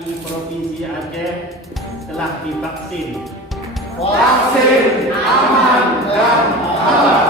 di Provinsi Aceh telah divaksin. Vaksin aman dan agar.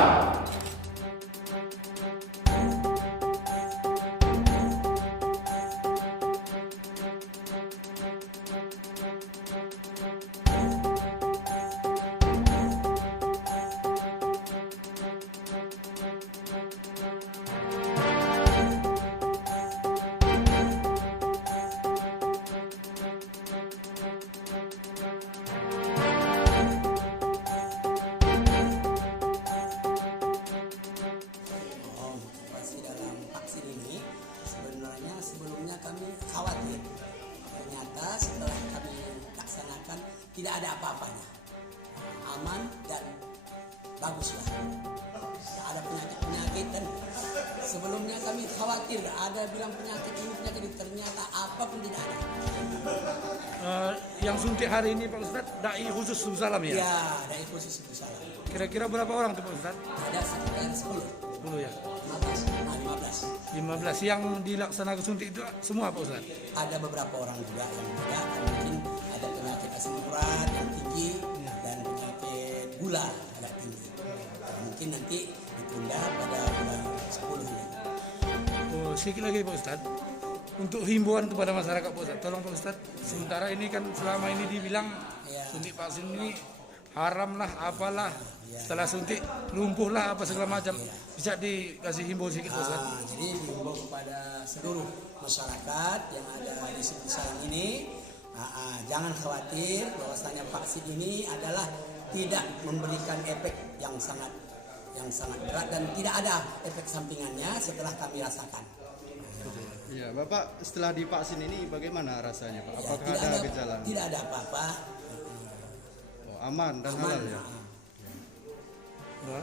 Sebenarnya sebelumnya kami khawatir, ternyata setelah kami laksanakan tidak ada apa-apanya, aman dan baguslah, tidak ada penyakit-penyakit. Dan sebelumnya kami khawatir ada bilang penyakit ini ternyata apapun tidak ada. Yang suntik hari ini Pak Ustadz, dai khusus Salam ya? Ya, dai khusus Salam. Kira-kira berapa orang tuh Pak Ustadz? Ada sekitar 10. 10 ya? 15. 15 yang dilaksanakan suntik itu semua Pak Ustadz? Ada beberapa orang juga yang tidak, mungkin ada penyakit asam urat yang tinggi dan penyakit gula agak tinggi. Mungkin nanti ditunda pada bulan 10 ini. Oh, sedikit lagi Pak Ustadz, untuk himbauan kepada masyarakat Pak Ustadz, tolong Pak Ustadz, sementara ini kan selama ini dibilang suntik vaksin ini haram lah, apalah, setelah suntik lumpuh lah apa segala macam, bisa dikasih himbau sedikit Pak Ustadz? Jadi himbau kepada seluruh masyarakat yang ada di Salam ini, jangan khawatir bahwasanya vaksin ini adalah tidak memberikan efek yang sangat berat dan tidak ada efek sampingannya setelah kami rasakan. Ya, Bapak setelah divaksin ini bagaimana rasanya Pak? Apakah ada gejala? Tidak ada apa-apa. Oh, aman dan halal ya? Ya.